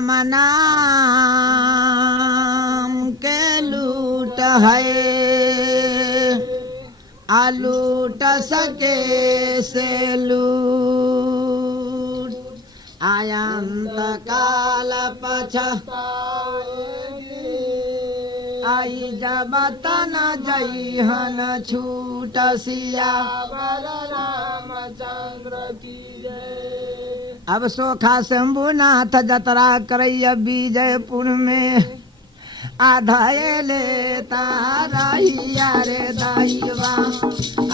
राम नाम के लूट है आलूट सके से लूट आयंत काल आई जब तन जइहन छूट सिया रामचंद्र की जय। अब सोखा शंभुनाथ जतरा करैया विजयपुर में आधाए ले ताराहिया रे दाइवा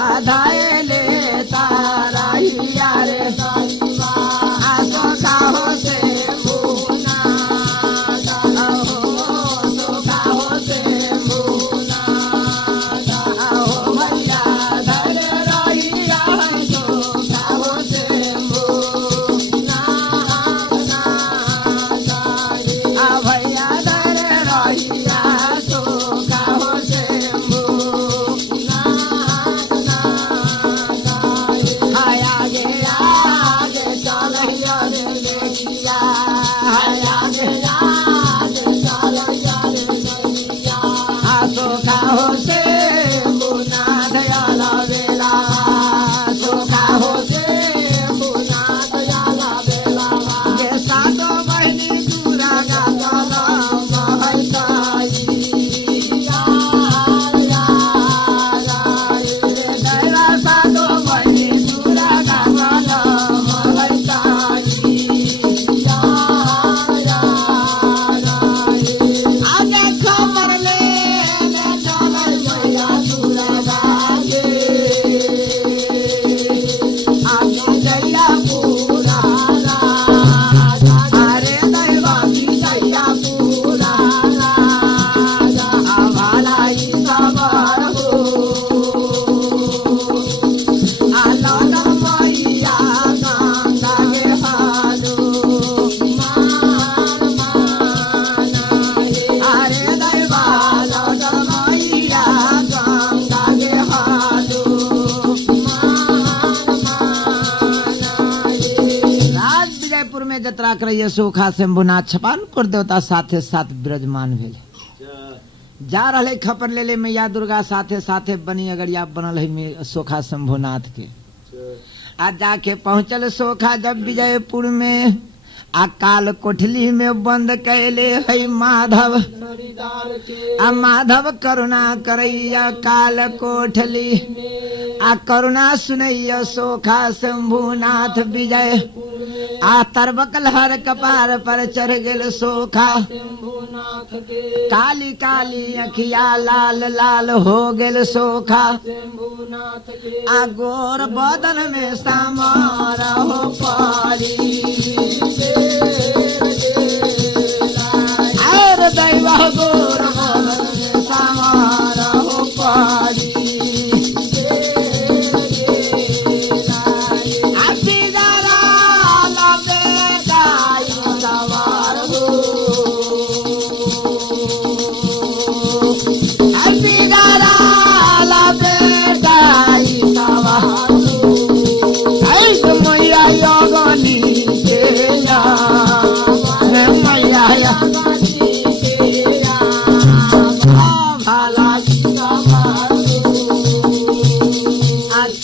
आधाए ले ताराहिया रे दाइवा आसो काहो से मुना हो सो काहो से मुना हो भैया धर रहिया सो काहो से मुना आ भैया धर रहिया सो काहो से मुना आया गे आगे चलैया रे लेकिया आया गे आगे चलैया रे लेकिया सो काहो से मुना दयाला बेला सो काहो से मुना दयाला बेला ये सातो बहनी दूरा गा चला महताई दया सातो बहनी दूरा गा चला महताई आगे खबर ले चले भैया दूरा गागे आगे जैया पूरा अरे दैवा की जैया पूरा भाला ही सबर हो आलग मैया गंगा गे हालो अरे दैवा लग मैया गंगा गे हालो राज विजयपुर में जतरा करैया सोखा शंभुनाथ छपानपुर देवता साथे साथ विराजमान भेले जा रहे खपर ले ले मैया दुर्गा साथे साथे बनी अगरिया बनल है सोखा शंभुनाथ के आज जाके पहुंचल सोखा जब विजयपुर में अकाल कोठली में बंद कैले है माधव आ माधव करुणा करैया काल कोठली आ करुणा सुनैया सोखा शंभुनाथ विजय आ तरबकल हर कपार पर चढ़ गेल सोखा काली काली अखिया लाल लाल हो गेल सोखा आ गोर बदन में समारा हो पारी और दैवा गोर बदन में समारा हो पारी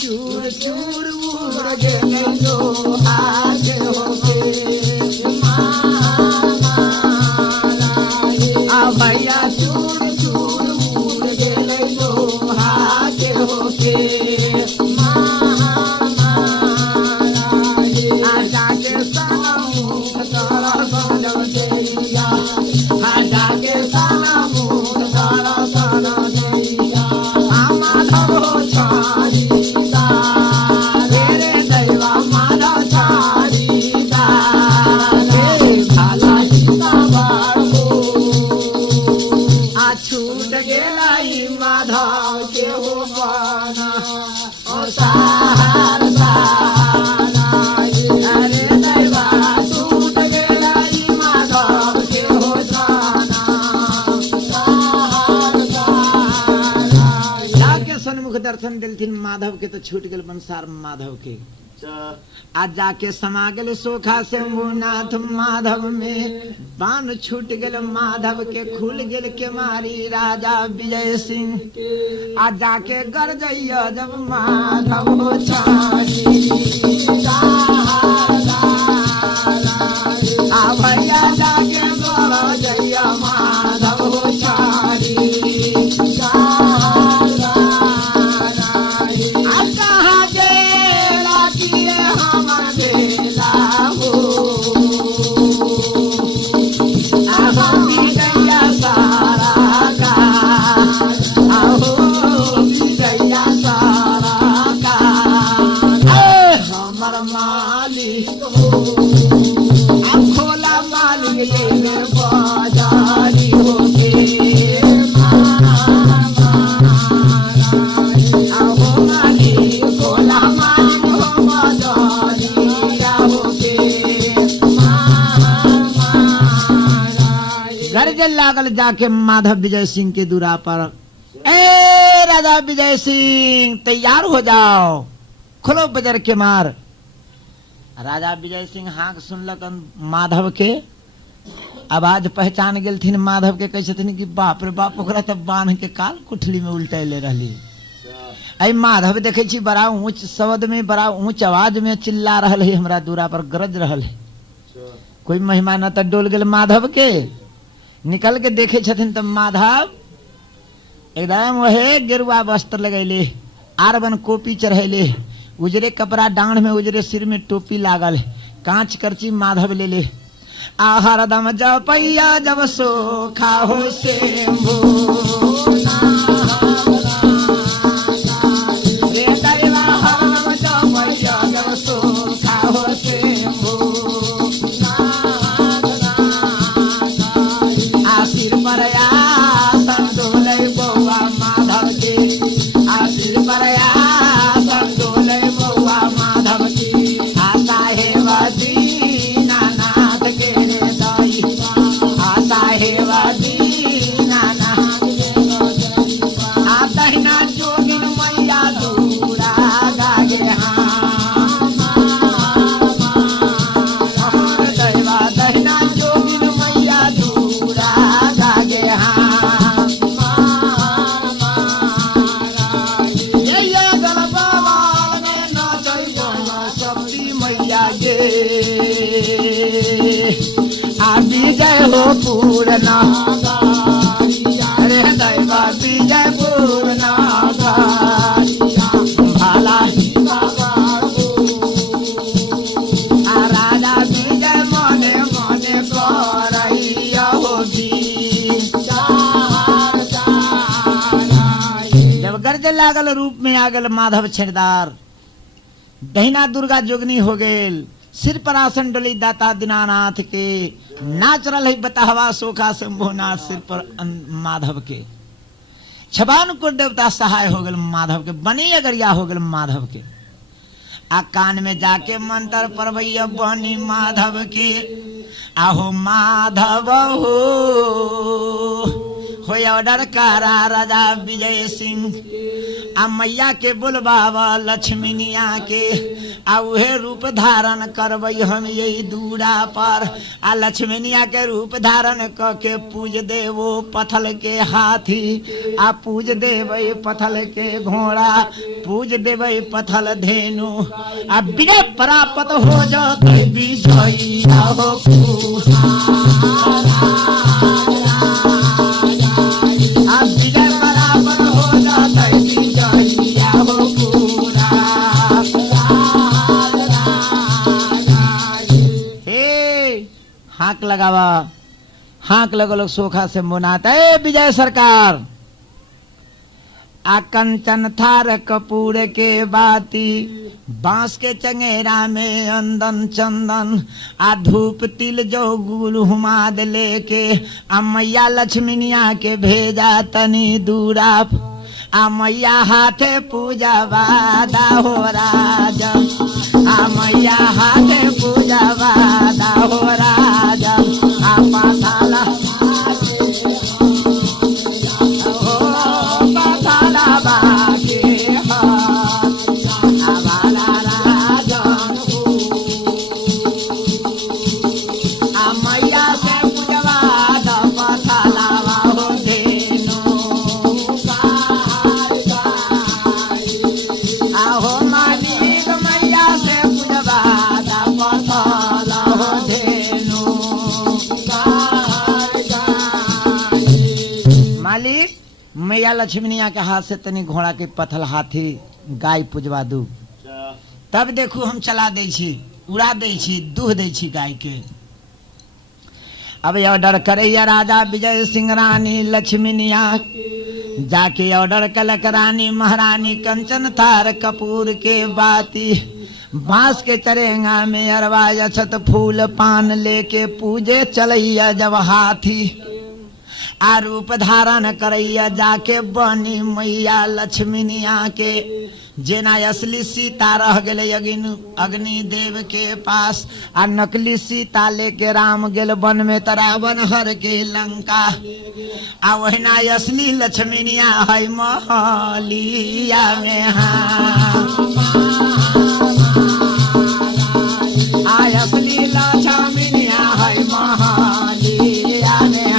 चूर चूर उड़ गेले जो आगे होके आ भैया चूर चूर उड़ गेले जो आगे होके आ जाके सनमु तारा बजव देया आ जाके सनमु तारा सना देया आ माधव छारी छूट गेला माधव के हो बना ओ सार अरे दैवा छूट गेला माधव के हो जाना जाके सन्मुख दर्शन दिलथिन माधव के तो छूट गेल बंसार माधव के आज जाके समा गेल सोखा शंभुनाथ माधव में, बाण छूट गेल माधव के, खुल गेल के मारी राजा विजय सिंह। आज जाके गरजैया जब माधव चारी, आ भैया जाके गरजैया माधव चारी। लागल जाके माधव विजय सिंह के दूरा पर, ए राजा विजय सिंह तैयार हो जाओ, खोलो बजर के मार। राजा विजय सिंह हाँक सुनलक माधव के आवाज पहचान गेल थिन। माधव के कहे छथिन कि बाप रे बाप, ओकरा तब बांध के काल कुठली में उल्टैले रहली। आई माधव देखे छी बड़ा ऊंच शब्द में, बड़ा ऊंच आवाज में चिल्ला रहल है, हमरा दूरा पर गरज रहल है। कोई महिमा न तो डोल गेल माधव के। निकल के देखे छथिन तब माधव एकदम वहे गेरुआ वस्त्र लगैले, आरबन कोपी चढ़ैले, उजरे कपड़ा डांड में, उजरे सिर में टोपी लागल, कांच करची माधव ले ले। आहार दम जपैया जब सोखा हो शंभु, रे दैवा हरदम जपैया जब सोखा हो शंभु। आशीर पर आसन डोले बउआ माधव के, आशीर पर आसन डोले बउआ माधव की। आता है दीनानाथ के रे दाई, आता है दीनानाथ के दाई। आता ही ना जोगिन मैया दूरा गागे हाँ, दैवा दहिना जोगिन मैया दूरा गागे हाँ। ये गलबावाल में नाचै बना शक्ति मैया गे, आ विजय हो पूर्ण, अरे दैवा विजय पूर्ण भाला आ राजा विजय मने मने करैया होगी। जब गर्ज लागल रूप में आ गल माधव छेड़दार, दहिना दुर्गा जोगनी हो गेल, सिर पर आसन डली दाता दीनानाथ के। नाच रहा है बताहवा सोखा शंभुनाथ सिर पर माधव के। छबान को देवता सहाय हो गल माधव के, बनी अगरिया हो गल माधव के। आ कान में जाके मंत्र परवैया बनी माधव के। आहो माधव हो ऑर्डर करा राजा विजय सिंह। आ मैया के बुलबावा लक्ष्मीनिया के, आ उहे रूप धारण करबै हम यही दूरा पर। आ लक्ष्मीनिया के रूप धारण क के पूज देवो पथल के हाथी, आ पूज देबै पथल के घोड़ा, पूज देबै पथल धेनु। आ विजय प्राप्त हो जाते विजयी हो विजय बराबर हो जाता है विजय हो पूरा। हे हाँक लगावा, हाँक लगो सोखा से मुनाता है विजय सरकार। आ कंचन थार कपूर के बाती, बांस के चंगेरा में अंदन चंदन। आ धूप तिल जो गुल हुमाद लेके, आ मैया लक्ष्मीनिया के भेजा तनी दूरा। आ मैया हाथे पूजा वादा हो राज, आ मैया हाथे पूजा वादा हो राज। आ पाथाला पाथाला बाके मैया लक्ष्मीनिया के हाथ से तनी घोड़ा के पथल हाथी गाय पुजवा दू तब देखू हम चला दै छी उड़ा दै छी दूह दै छी गाय के। अब ऑर्डर करैया राजा विजय सिंह रानी लक्ष्मीनिया जाके ऑर्डर कलक रानी महारानी कंचन थार कपूर के बाती बांस के चरेंगा में अरवा अछत फूल पान लेके पूजे चलैया जब हाथी आरूप धारण करैया जाके बनी मैया लक्ष्मीनिया के जेना असली सीता रह गए अग्नि देव के पास आ नकली सीता लेके राम गेल वन में तरावन हर के लंका आ वहीना असली लक्ष्मीनिया है महलिया में असली लक्ष्मीनिया है महलिया में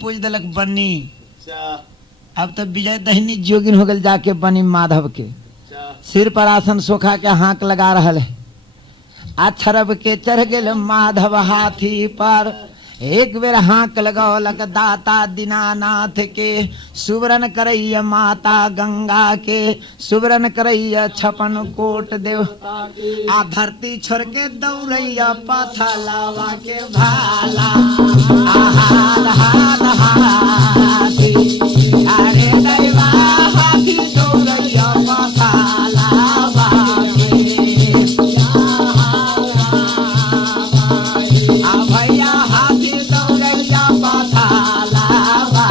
पूज दलक बनी। अब तो विजय दहिनी जोगिन हो गल जाके बनी माधव के सिर पर आसन सोखा के हाथ लगा रहा है अछरब के चढ़ गेल माधव हाथी पर एक बेर हाथ लगौलक दाता दीनानाथ के सुवरन करैया माता गंगा के सुवरन करैया छपन कोट देव आ धरती छोड़ के दौड़ैया पथलावा के भाला हाथ हाथ हाथी अरे दैवा हाथी दौड़ैया पथलावा भैया हाथी दौड़ैया पथलावा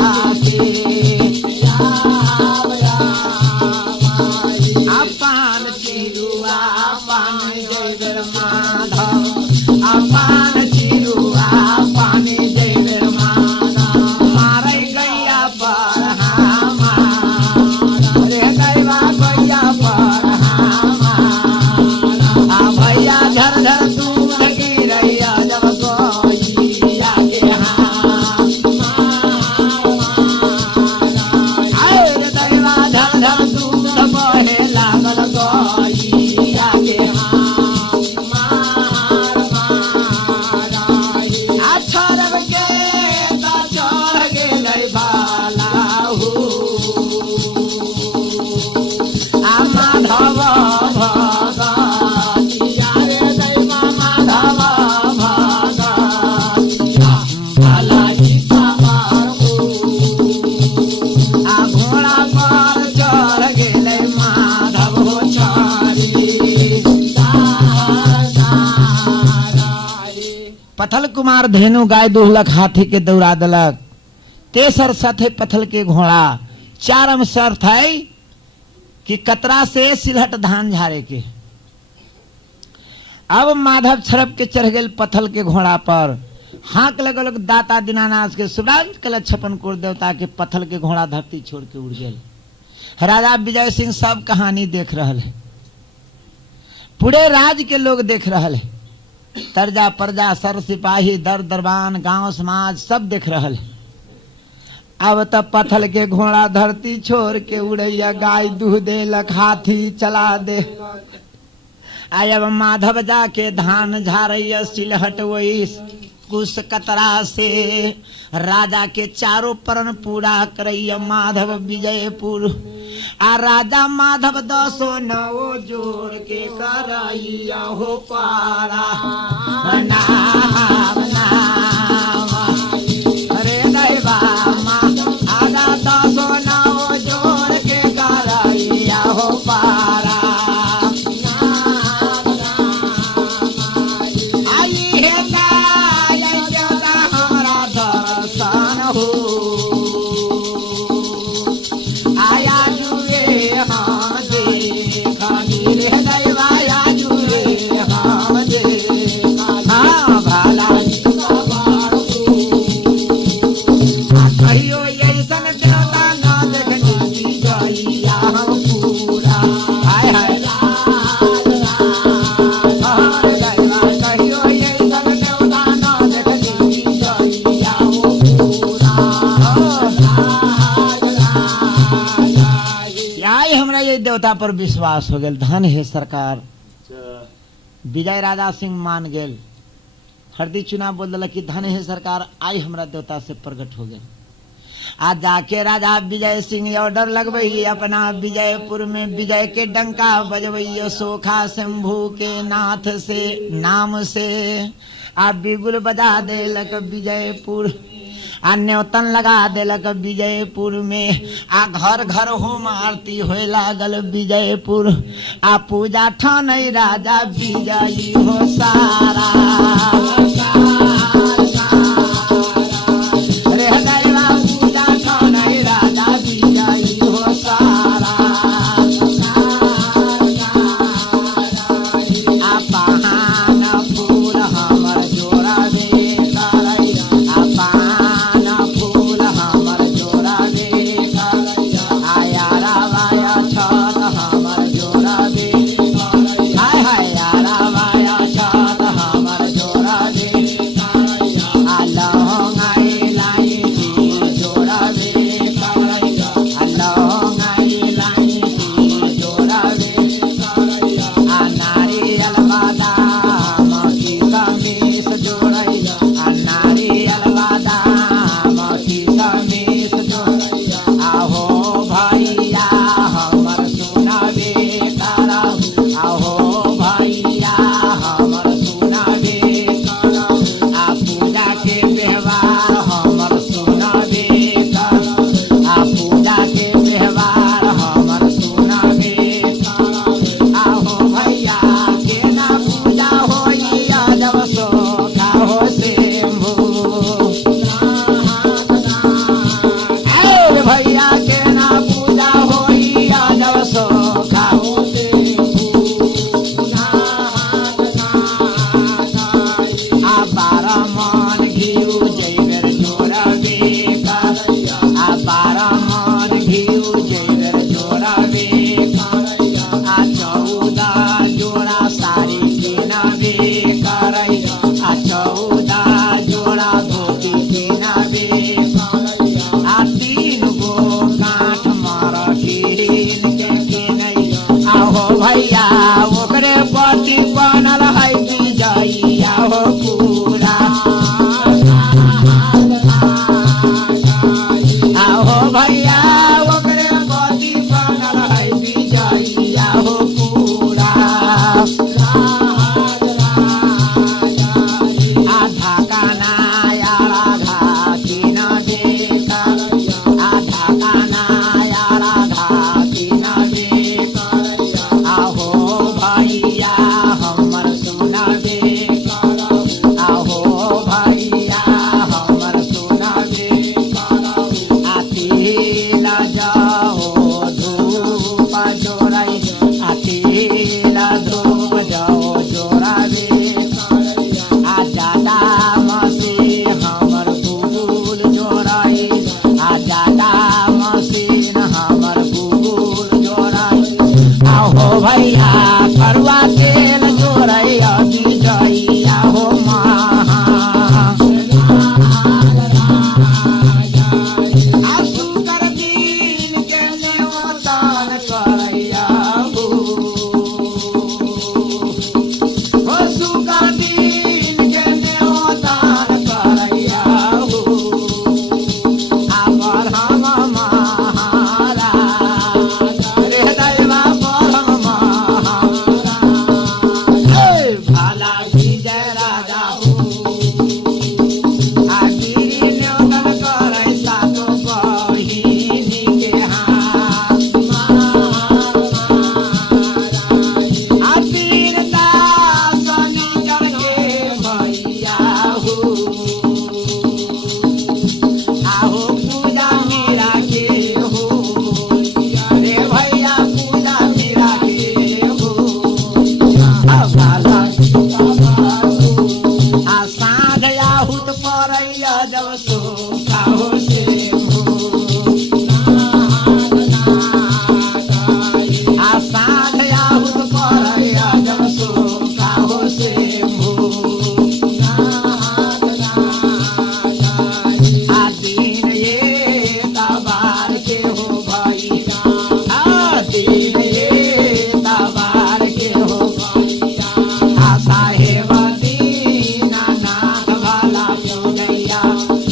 अपान चिरुआ पानी जय माधव अपान चिरुआ पानी जय माधव मारे गैया पर रे गैया गैया पर भैया झर झर दूध गिरैया जब गैया के रे दैवा झर झर दूध बहे लागल गैया के अछरब के चढ़ गेलै भाला आ माधव भगतिया रे दैवा माधव भगतिया भाला आ घोड़ा पर चढ़ गेलै माधव पथल कुमार धेनु गाय दुहलक हाथी के दौड़ा दलक तेसर सथ है पथल के घोड़ा चारम शर्त है कि कतरा से सिलहट धान झारे के। अब माधव छरप के चढ़ गेल पथल के घोड़ा पर हाक लगल दाता दीनानाथ के सुराज कल छपन कोर देवता के पथल के घोड़ा धरती छोड़ के उड़ गेल। राजा विजय सिंह सब कहानी देख रहल है पूरे राज के लोग देख रहल है तरजा परजा सर सिपाही दर दरबान गांव समाज सब देख रहल है। अब तब पथल के घोड़ा धरती छोड़ के उड़ैया गाय दूह देलक हाथी चला दे आय अब माधव जाके धान झारैया सिलहट वही कुश कतरा से राजा के चारों परण पूरा करैया माधव विजयपुर आ राजा माधव 10 जोड़ के करैया हो पारा नाम नाम अरे दैवा आजा 10 जोड़ के करैया हो पारा देवता पर विश्वास हो गया। धन है सरकार। विजय राजा सिंह मान गेल। हरदी चुनाव बोल दिल कि धन है सरकार, आई हमरा देवता से प्रकट हो गए। आज जाके राजा विजय सिंह ऑर्डर लगवैये अपना विजयपुर में विजय के डंका बजवैये सोखा शंभू के नाथ से नाम से आ बिगुल बजा देलक विजयपुर आ न्योतन लगा देलक विजयपुर में आ घर घर होम आरती होए लागल विजयपुर आ पूजा ठान राजा विजयी हो सारा रे दैवा पूजा ठान राजा विजयी हो सारा आ पहान फूल हमर जोड़ा दे आहुत परैया जब सोखा हो शंभु आ साँझ आहुत परैया जब सोखा हो शंभु आ दिन ये तबार के हो भैया आ दिन ये तबार के हो भैया आ साहेब दीनानाथ भला पूजैया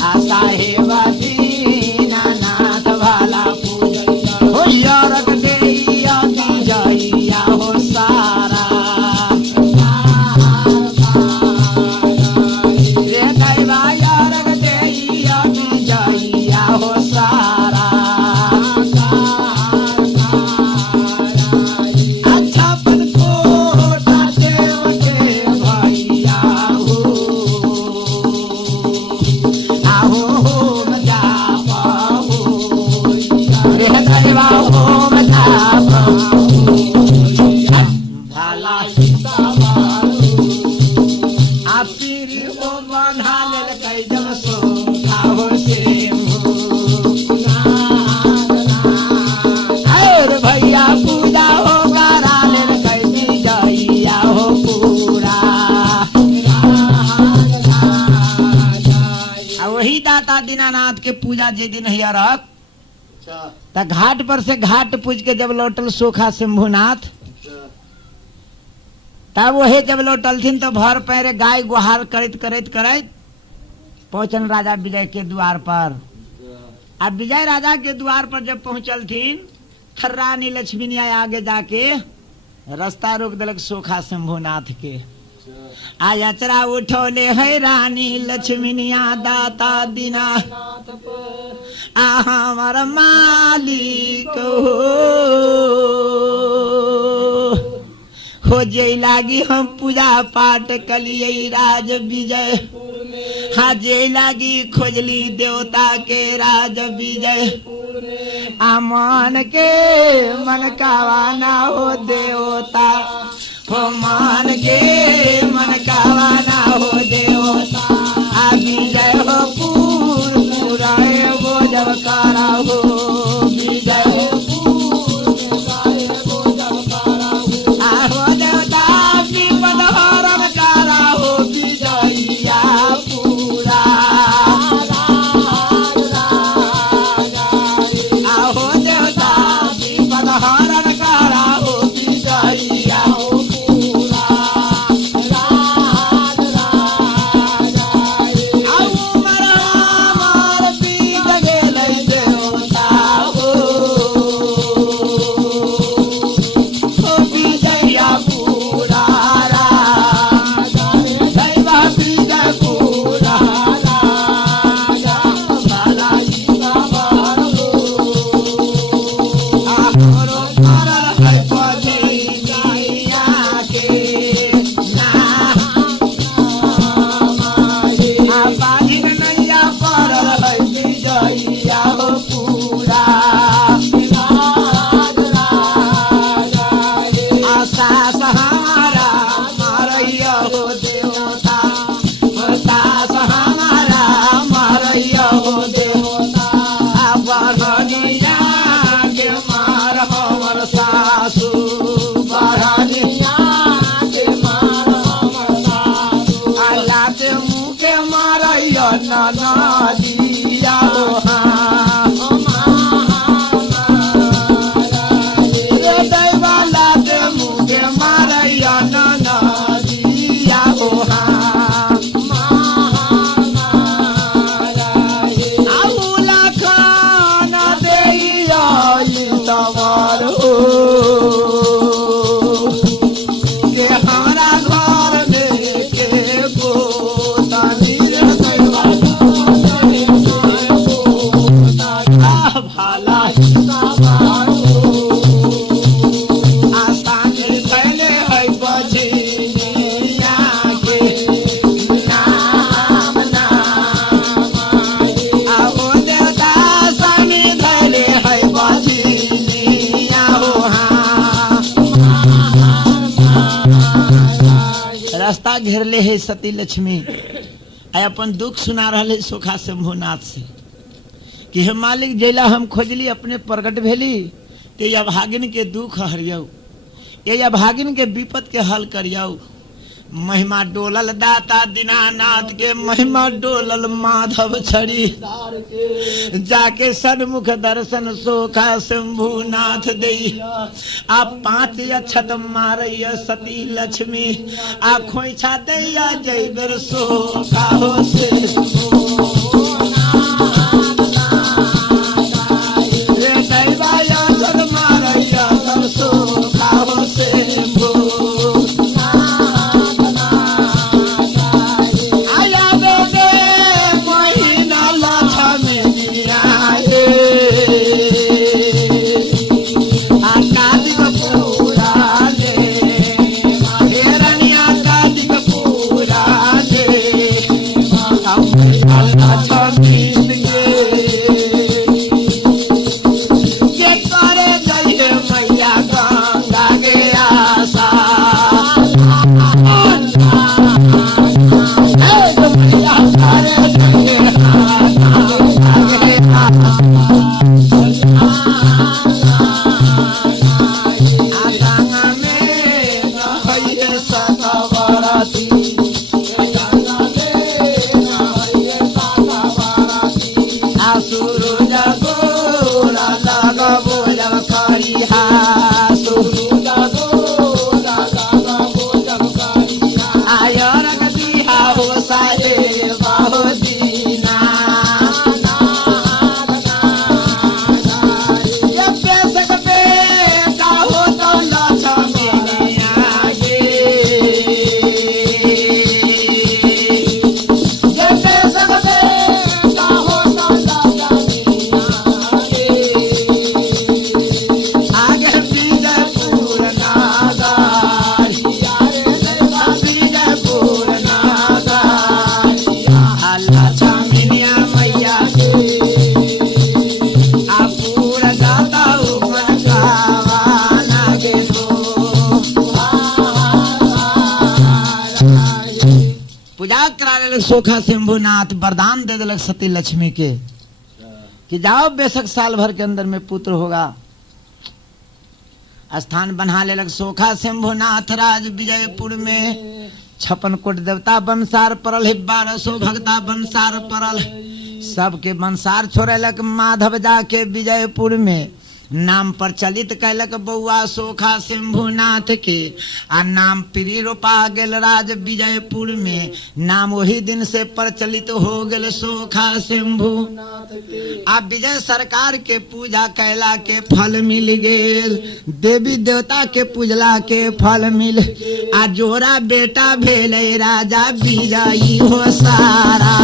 आ साहेब दीनानाथ भला पूजैया हो यारक देइया की जइया हो सारा रे दैवा यारक देइया की जइया हो सारा अच्छा पन कोटा देव के भैया हो आहो होम जाप हो रे दैवा होम जाप भाला आ पीरी हो बन्हा लेल कै जब सोखा हो शंभु अरे भैया पूजा हो करा लेल कै जइया हो पूरा आ वही दाता दीनानाथ के पूजा जे दिन है रख त घाट पर से घाट पूज के जब लौटल सोखा शंभुनाथ तब वही जब लौटलथिन तो भर पैरे गाय गुहार करत करत करत पहुंचल राजा विजय के द्वार पर। अब विजय राजा के द्वार पर जब पहुंचलथिन थर रानी लक्ष्मी आगे जाके रास्ता रोक दिलक सोखा शंभुनाथ के आ अचरा उठौले है रानी लक्ष्मीनिया दाता दीना आ हमार मालिक हो जे लागी हम पूजा पाठ कलिए राज विजय हाँ जे लागी खोजली देवता के राज विजय आ मन के मन कावाना हो देवता हो मान के मन कावाना हो देवता आ विजय हो पूरा वो जब कारा हो विजय हो आहो देवता विपद हरण कारा हो विजया पूरा आहो देवता विपद हरण कारा हो विजया रास्ता घेरले है सती लक्ष्मी अपन दुख सुना रहे सोखा शंभुनाथ से कि हे मालिक जैला हम खोजली अपने प्रकट भेली ते अभागिन के दुख हरियौ, ये अभागिन के विपत के हल करियौ। महिमा डोलल दाता दीनानाथ के, महिमा डोलल माधव छड़ी, जाके सन्मुख दर्शन सोखा शंभुनाथ दई। आप 5 अक्षत मारैया सती लक्ष्मी, आ खोइछा दैया जय बेर सोखा हो से रे दैवाया जग मारैया सब सोखा हो से सोखा शंभुनाथ वरदान दे दिलक सती लक्ष्मी के कि जाओ बेशक साल भर के अंदर में पुत्र होगा। स्थान बना लेलक सोखा शंभुनाथ राज विजयपुर में। 56 कोट देवता बंसार पड़ल है, 1200 भक्ता बंसार पड़ल। सबके बंसार छोड़ेलक माधव जाके विजयपुर में। नाम प्रचलित कैलक बउआ सोखा शंभुनाथ के, आ नाम पीरी रोपा गेल राज विजयपुर में। नाम वही दिन से प्रचलित हो गेल सोखा शंभुनाथ के। आ विजय सरकार के पूजा कैला के फल मिल गेल, देवी देवता के पूजला के फल मिल। आ जोरा बेटा भेले राजा विजयी हो सारा।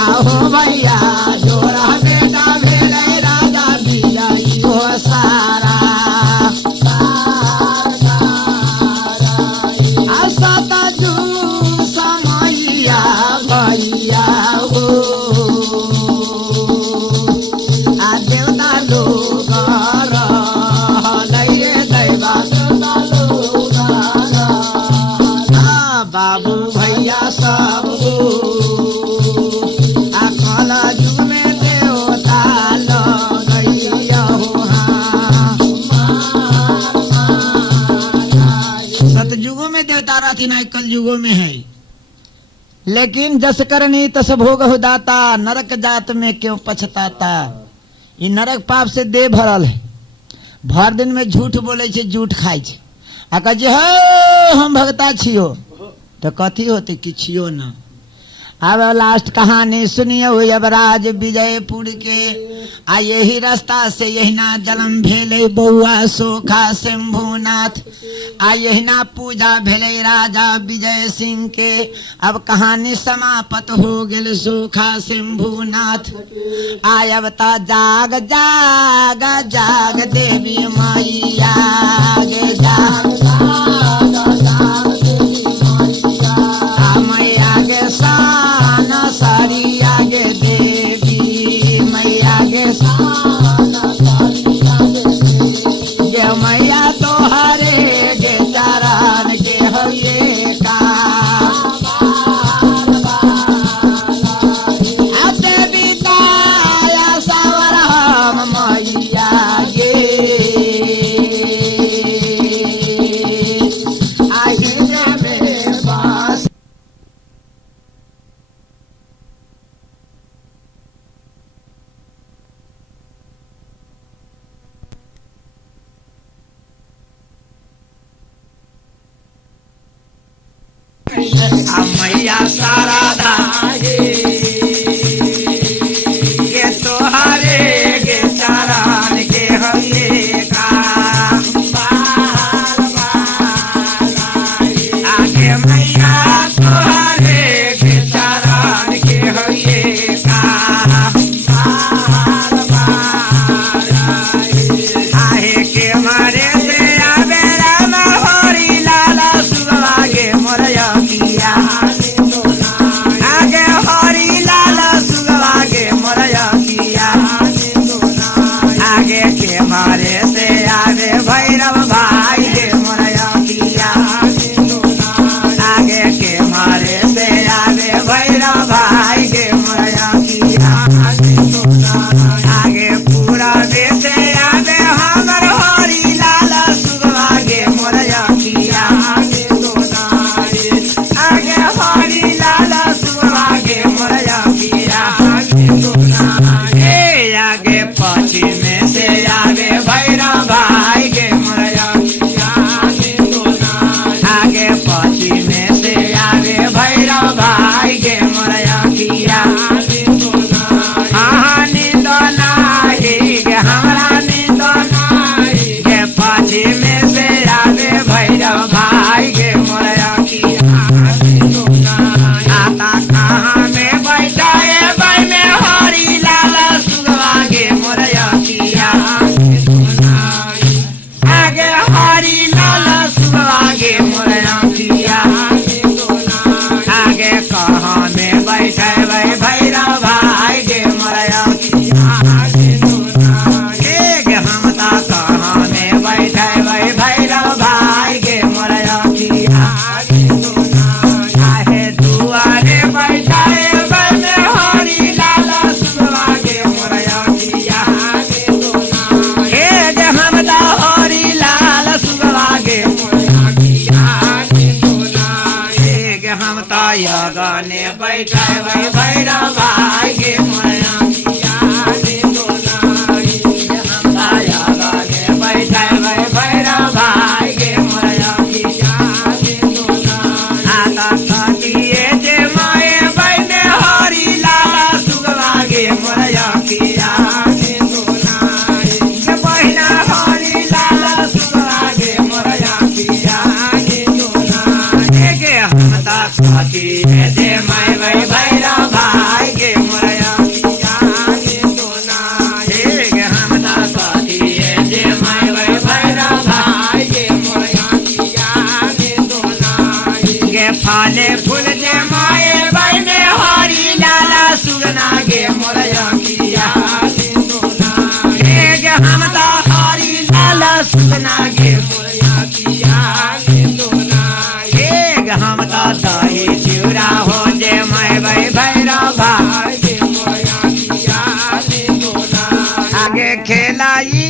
आहो भैया जोरा बेटा भेले राजा विजयी हो सारा। असता जू समैया भैया हो, आ देवता लोग रहलै रे दैवा देवता लोग रहलै। बाबू भैया सब सतयुगों में देवता रहती ना, कल युगों में है। लेकिन जस करनी तस भोग हो दाता, नरक जात में क्यों पछताता। ये नरक पाप से देह भरल है। भर दिन में झूठ बोले छे, झूठ खाई छे, आ कहे छे हे हम भगता छियो, तो कथी होते किछियो ना। अब लास्ट कहानी सुनिए यवराज विजयपुर के। आ यही रास्ता से यही ना जन्म भेले बउआ सोखा शंभुनाथ। आ यही ना पूजा भेले राजा विजय सिंह के। अब कहानी समाप्त हो गेल सोखा शंभुनाथ। आयब ता जाग जाग जाग देवी मैया गे जाग मैया गे साना सारी आगे देवी मैया गे गे मैया तोहरे गे चरण के हो ये आ मैया शारदा के तोहरे के चरण के हइए का आगे मैया तोहरे के चरण के हइए का आहे के मारे से आवे राम हरि लाला सुगवा गे मोरया किया आगे हरि लाला सुगवा गे मोरया किया आगे के मारे से आवे भैरव भाई गे मोरया किया आगे के मारे से आवे भैरव भाई गे मोरया किया आगे पूरा देश आवे हमर हरि लाला सुगवा गे मोरया किया आगे हरि लाला सुगवा गे मोरया किया ए आगे पश्चिम से आवे भैरव भाई गे मोरया किया आगे पश्चिम से आवे भैरव भाई गे मोरया किया हाँ नींद नाही गे हमरा नींद नाही गे पश्चिम से आवे भैरव भाई गे मोरया किया आता कहाँ में बैठाए भाई में हरि लाला सुगवा गे मोरया किया आगे हरि लाला सुगवा गे मोरया किया आगे कहाँ में बैठे भाई भैरव भाई गे मोरया किया गे हम ता कहाँ में बैठे भाई भैरव भाई गे मोरया किया आहे दुआरे बैठाए भाई में हरि लाला सुगवा गे मोरया किया हे गे हम ता हरि लाला सुगवा गे मोरया किया हे गे हम ता यगने बैठाए भाई भैरव भाई गे मोरया किया हम ता यगने बैठाए भाई भैरव भाई गे मोरया किया आता कटिए जे माए भाई में हरि लाला सुगवा गे मोरया किया के बहिना हरि लाला सुगवा गे मोरया किया गे हम ता कटिए जे माए भाई भैरव भाई गे मोरया किया गे हम ता कटिए जे माए भाई भैरव भाई गे मोरया किया गे फाले फूल जे माए भाई में हरि लाला सुगना गे मोरया किया गे हम ता हरि लाला सुगना गे मोरया किया गे हम ता दही चिउरा हो जे माए भाई भैरव भाई गे मोरया किया आगे खेलाई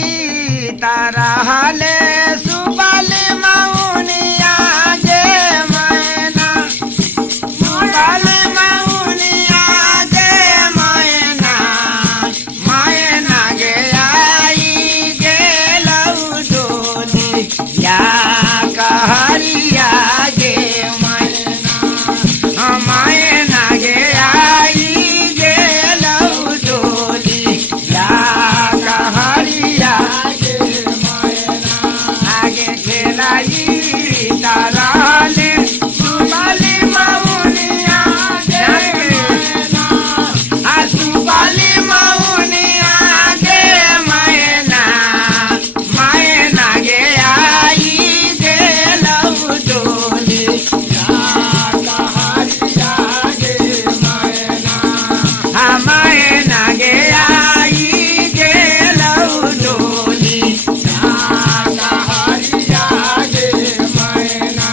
तारा हाले सुबाले माउनिया जे मैना सुबाले माउनिया जे मैना मैना गे आई गे लऊ डोली या कहरिया गे मैना मैना गे आई गे लऊ डोली या कहरिया गे मैना आगे खेलाई ताराले सुबाली माउनिया गे मैना आ सुबाली माउनिया गे मैना मैना गे आई गे लऊ डोली या कहरिया गे मैना आ मैना गे आई गे लऊ डोली या कहरिया गे मैना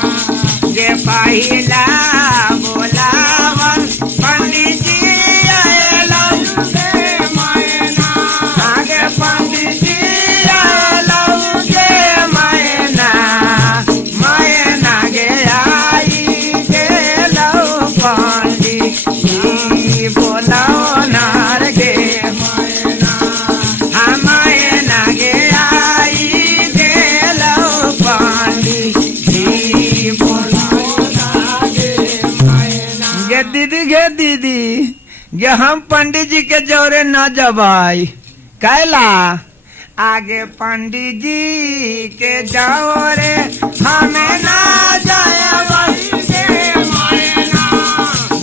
गे पहिला बोलावन पंडित जी आएलऊ गे मैना आगे पंडित जी आएलऊ गे मैना मैना गे आई गे लऊ पंडित जी बोलाओ नार गे मैना मैना गे आई गे लऊ पंडित जी बोलाओ नार गे गे दीदी गे हम पंडित जी के जोरे न जबाई कैला आगे पंडित जी के जोरे हमें ना जाए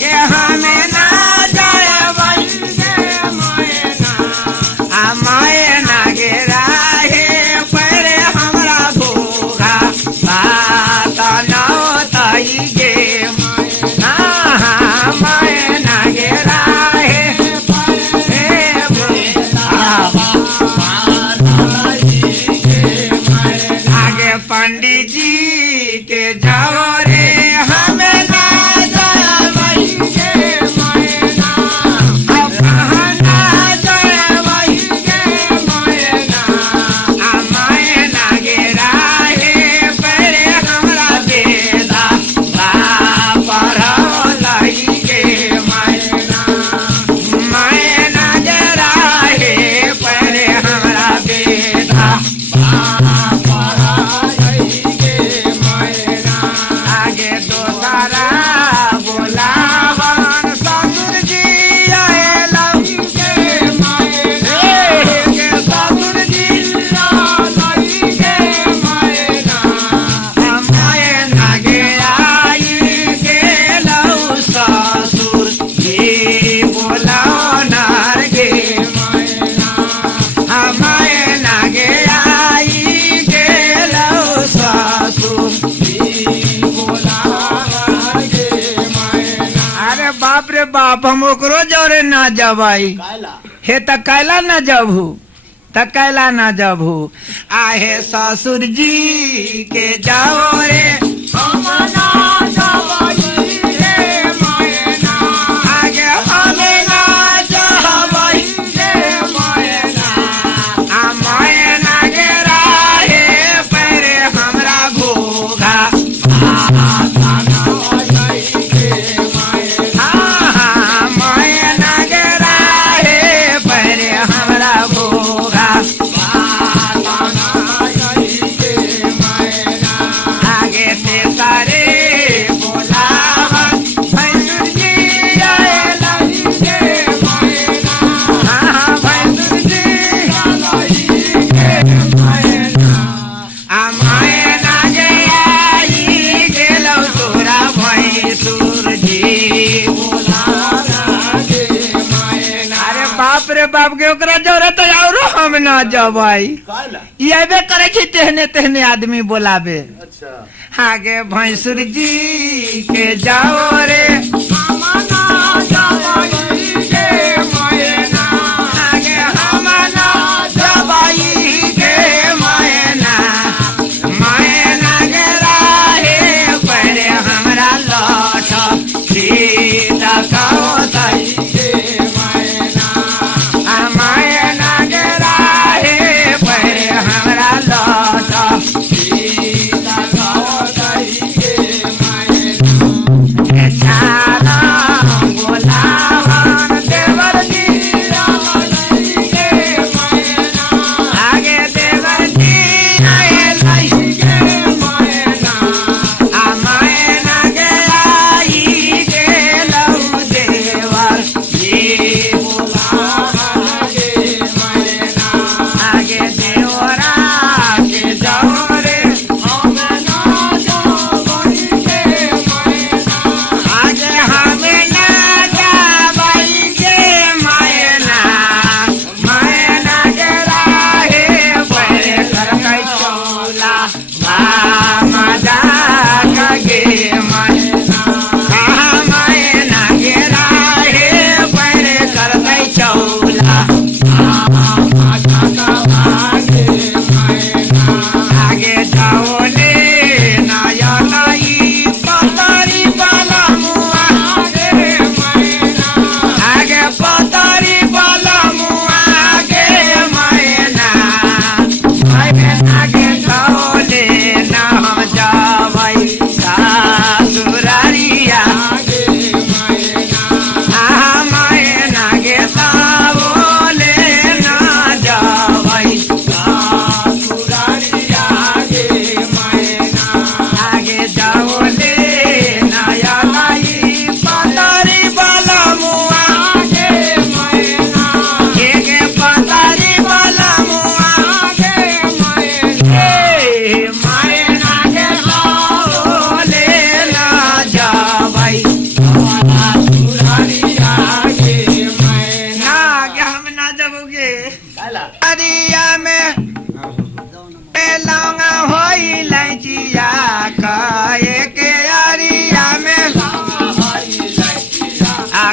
गे हमें ना जाए माए ना गे राहे परे हमरा भूखा बात न ताई गे माए ना गे राहे आगे पंडित जी के जोरे हमें ना बाप हम ओकरो जोरे ना जबाई हे त कैला ना जबहू त कैला ना जबहू आहे ससुर जी के जोरे हम ना जबाई रे मैना आगे हमें ना जबाई रे मैना आ मैना गे राहे परे हमरा घोघा बाप के ओकरा जोरे तो औरो हम ना जबाई ये करे छी तेहने तेहने आदमी बोलाबे अच्छा आगे भैंसुर जी के जाओ रे हम ना जबाई गे मैना आगे हम ना जबाई गे मैना मैना गे राहे परे हमरा लौट सीता कहो तई बोला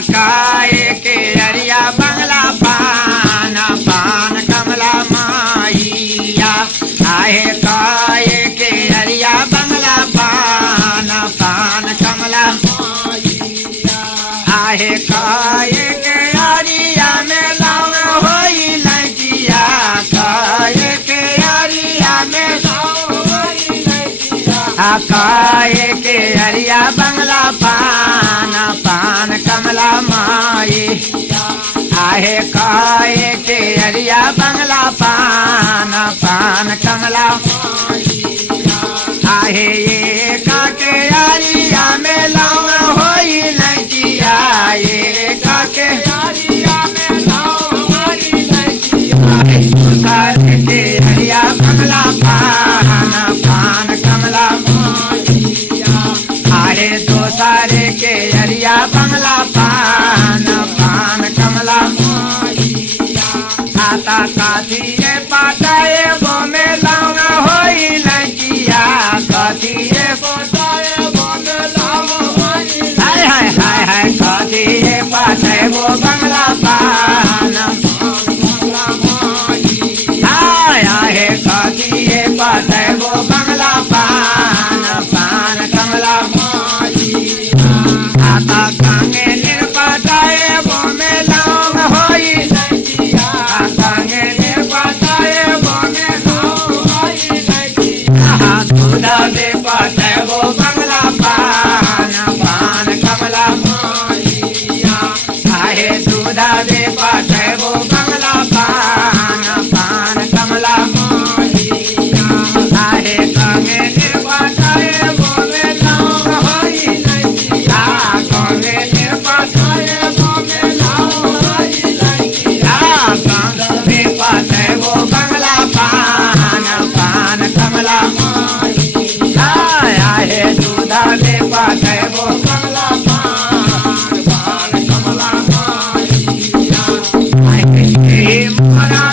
काए के अरिया बंगला पान पान कमला माइया आहे काए के अरिया बंगला पान पान कमला माइया आहे काए के अरिया में लौंग होई लगिया काए के अरिया में लौंग होई लगिया काए के अरिया बंगला पान पान कमला माई आहे काए के अरिया बंगला पान पान कमला आहे ये काके अरिया में लौंग होई लगिया ये काके अरिया में लौंग होई लगिया काके के अरिया बंगला पान पान कमला आहे दोसारे के अरिया बंगला पान पान कमला आता काथिए पाटाए वो में लौंग होई लगिया काथिए पाटाए वो में लौंग होई हाय हाय हाय हाय काथिए पाटाए वो बंगला पान हाय आहे काथिए पाटाए वो बंगला पान पान कमला आता कांगे निर्पाताए वो में लौंग होई लगिया कांगे निर्पाताए वो में लौंग होई लगिया दूधा दे पाताए वो बंगला पान पान कमला माइया आहे दूधा दे पाताए वो बंगला पान पान कमला माइया आहे कांगे निर्पाताए वो में लौंग होई लगिया कांगे निर्पाताए वो में लौंग होई लगिया कांगे पाताए वो बंगला पान पान कमला माइया आहे दूधा दे पाताए वो बंगला पान पान कमला माइया आहे मोरा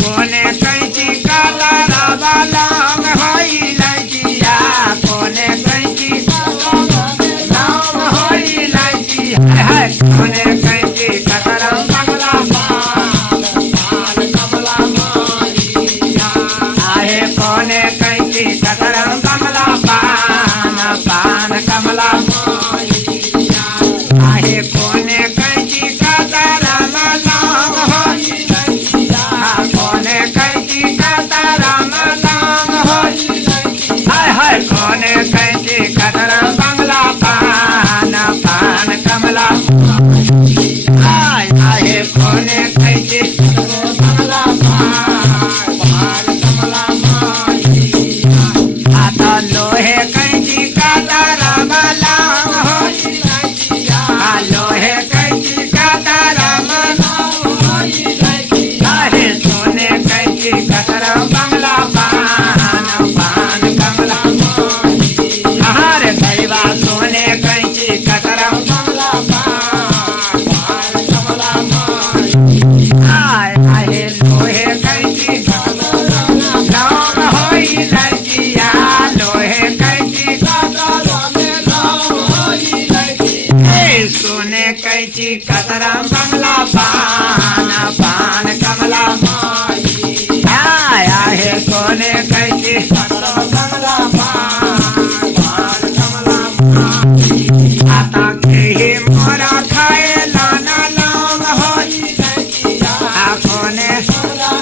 कोने कैची काला रावा लौंग होई लगिया कोने कैची लौंग होई लगिया है कोने कैची कतरम बंगला पान पान कमला माइया आहे कोने कैची कतरम बंगला पान पान कमला माइया आहे कोने कैची कतरम लौंग होई लगिया कोने कैची कतरम लौंग होई लगिया हाय हाय कोने कैची कतरम बंगला पान पान कमला हाय आहे कोने कैची बंगला पान पान कमला माइया आता लोहे कैची कतरम लौंग होई लगिया लोहे कैची कतरम लौंग होई लगिया आहे सोने कैची कतरम बंगला पान पान कमला माइया हरे दैवा सोने कैची कतरम बंगला पान पान कमला माइया आहे लोहे कैची लौंग होई लगिया लोहे कैची कतरम लौंग होई लगिया सोने कैची कतरम बंगला पान पान कमला माइया आहे सोने कैची कतरम बंगला पान पान कमला माइया आता के मोरा खाए लाना लौंग होई लगिया कोने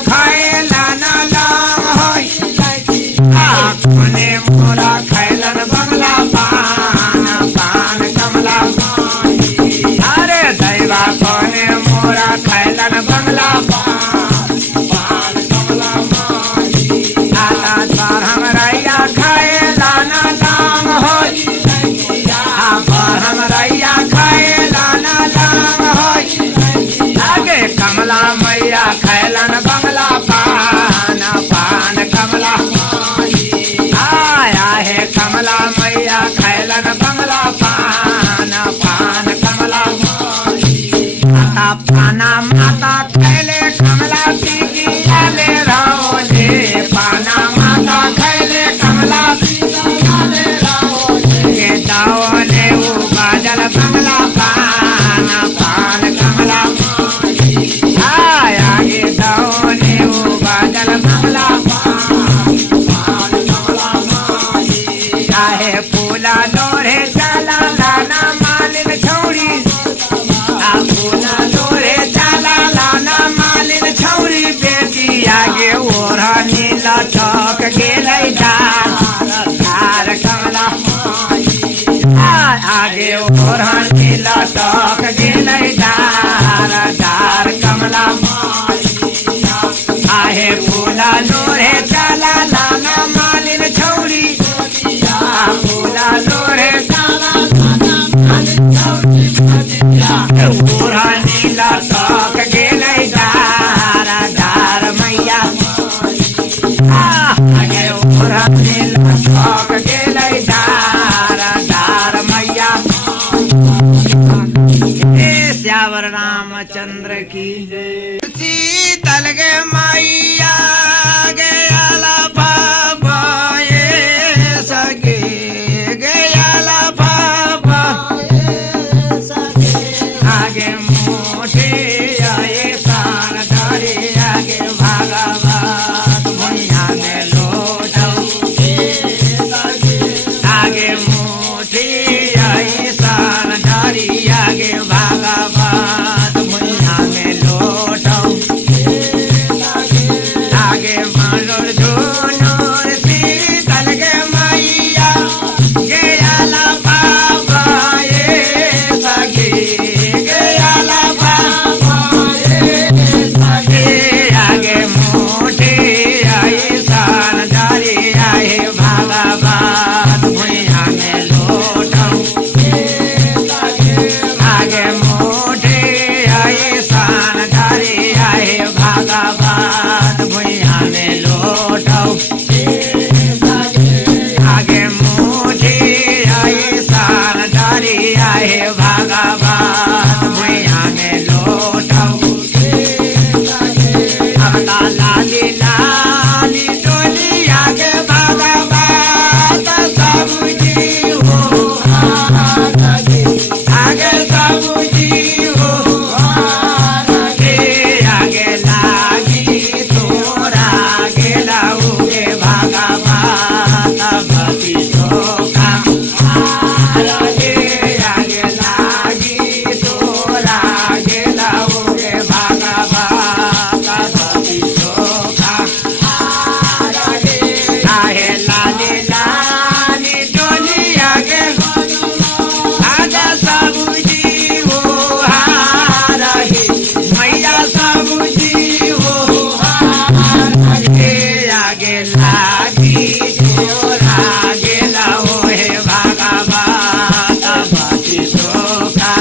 खाए लाना लौंग होई लगिया कोने मोरा खायलन बंगला पान पान कमला माइया अरे दैवा कोने मोरा खायलन बंगला पान पान कमला माइया आता द्वार हम रैया खाए लाना लौंग होई लगिया द्वार हम रैया खाए लाना लटक गेलै डार कमला आगे ओढ़नी लटक गेलै डार कमला आहे फूला लोरे चला लाना मालिन छौरी फूला लोरे ओढ़नी लटक गेलै डार मैया आगे ओढ़नी लटक गेलै डार मैया। श्यावर रामचंद्र की शीतल गे मैया गयाला बाबा ये सगे गयाला बाबा आगे मोटे आए सार डारे आगे भागवत भुइया में लोटौ आगे मोटे आए सार डारी आगे भागवत भुइया में लोटौ आगे मालोर झोनोर शीतल गे मैया गयाला बाबा ये सगे गयाला बाबा ये सगे आगे मोटे आए सान डारे आए भागवत भुइया में लोटौ आगे मोटे आए सान डारे आए भागवत भुइया में लोटौ आगे मोटे आए सान डारे आए भागवत भुइया में लोटौ अब लाली लाली डोली आगे भागवत सबुजी हो आगे सबुजी हो आगे लागी तोरा गेला उगे भागवत भक्ति शोका आगे लागी तोरा गेला उगे भागवत भक्ति शोका आहे लाली लाली डोली आगे आगे सबुजी हो हारही मैया सबुजी हो आगे लागी तोरा गेला होए भागवत भक्ति शोका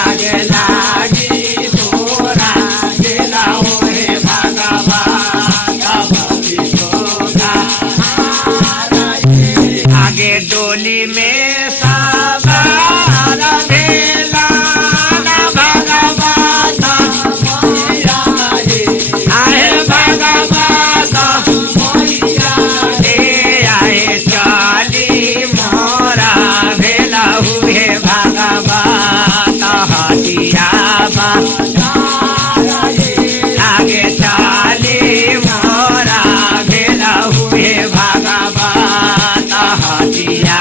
आगे लागी तोरा गेला होए भागवत भक्ति शोका आगे डोली में सवार भेला ना भागवत आहे भागवत आए चाली मोरा भेला हुए भागवत हटिया आगे चाली मोरा भेला हुए भागवत हटिया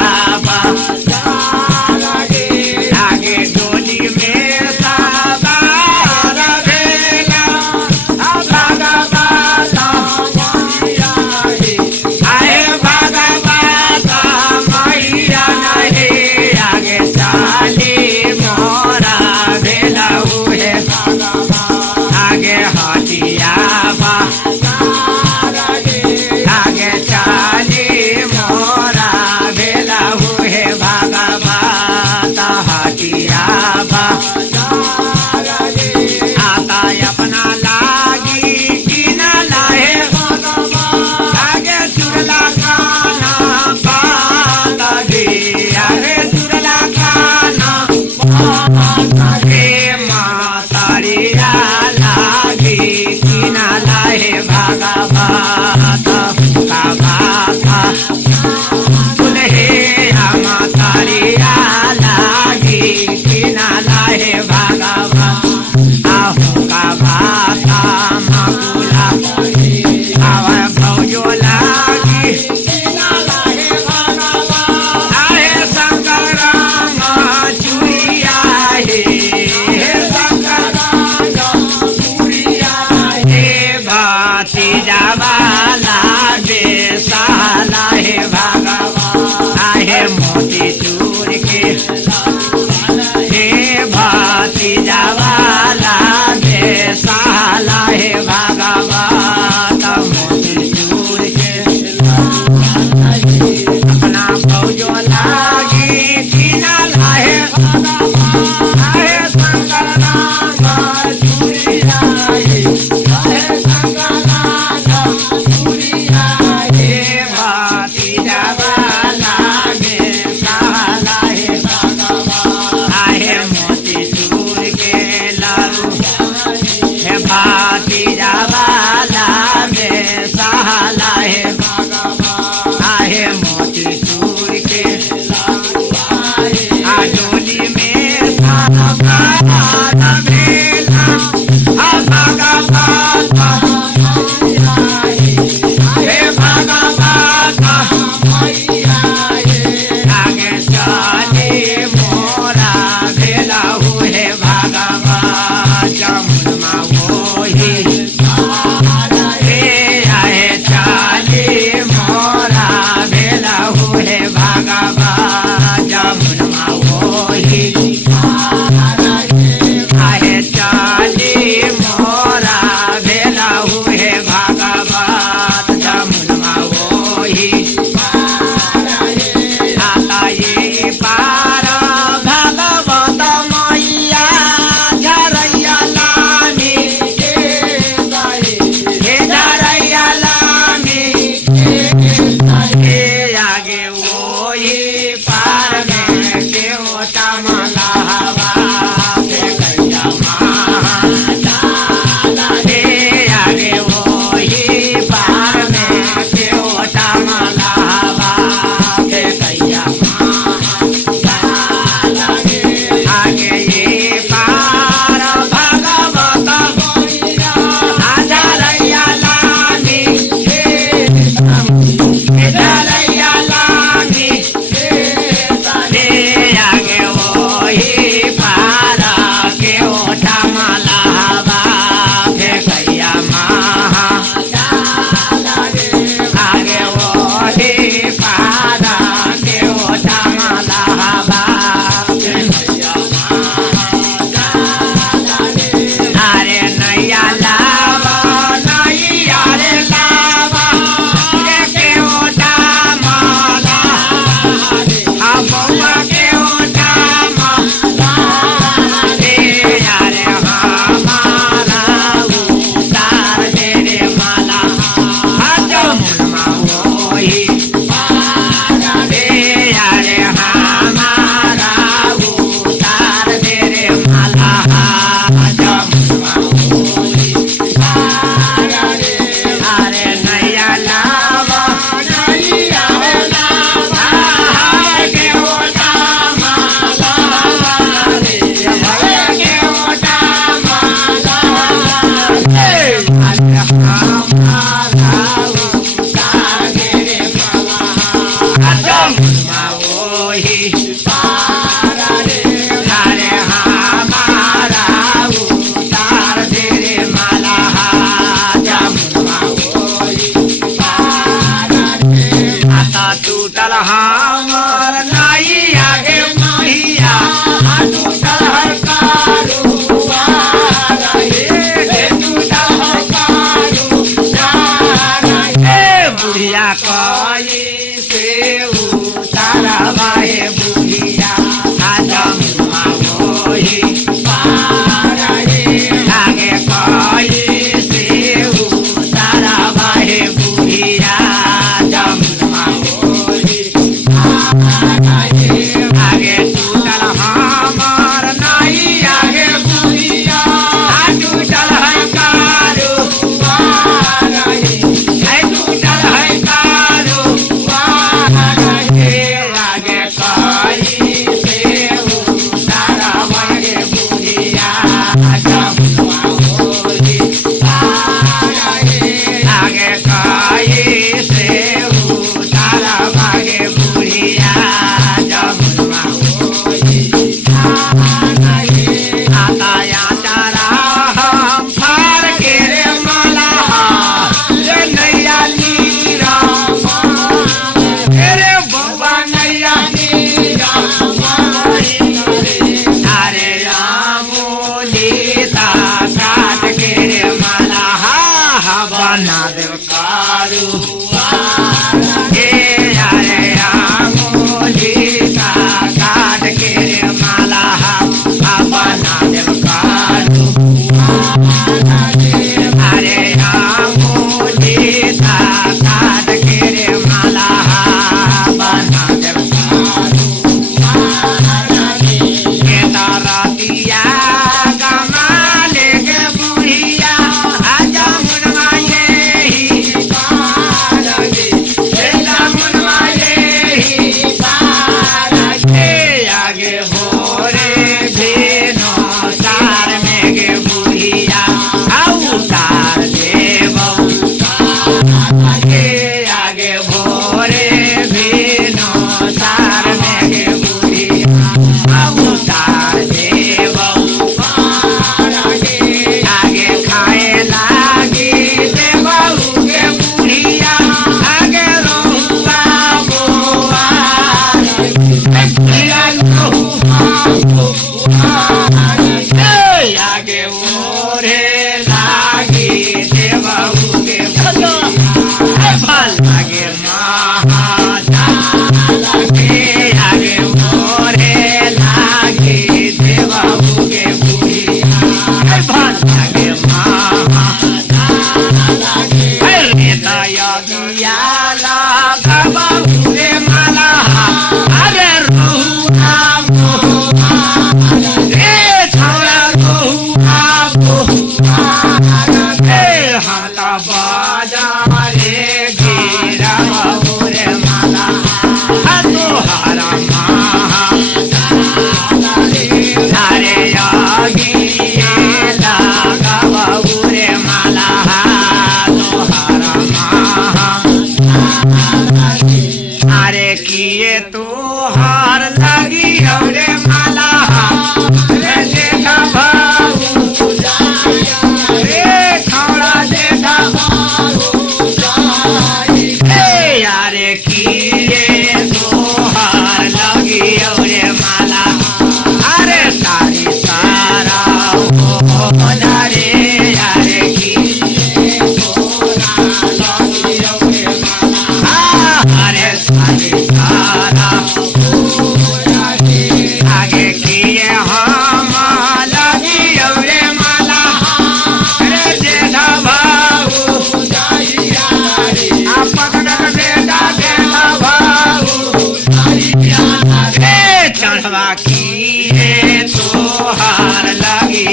बाबा की है तोहार लगी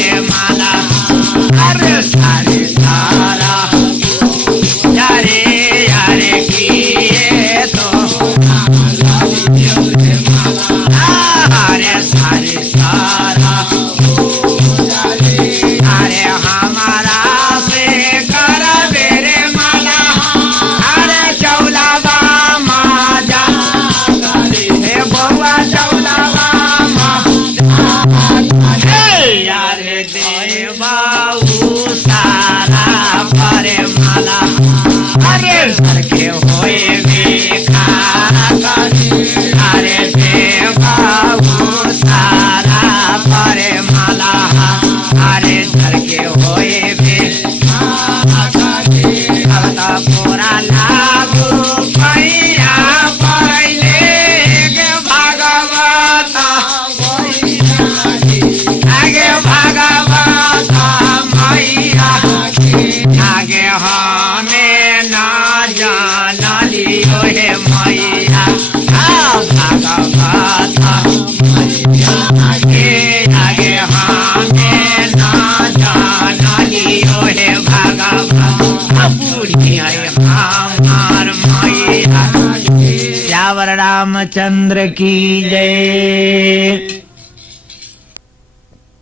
रे माला अरे सारे सारा यारे यारे की है तो अरे सारे सारा अरे हमारा से कर बेरे माला अरे चौलावा माजा हे बउआ चौलावा यारे देवाऊ सारा परे माला अरे सर के होए बेखा अरे देवाऊ सारा परे माला अरे सर के होए बेखा पूरा लागू पैया पहले के भागवत आगे भागवत मैया आगे हमें ना जान लियो हे मैया भागवत आगे हमें ना जान लियो हे भागवत बूढ़ी है हमार मैया श्यावर रामचंद्र की जय।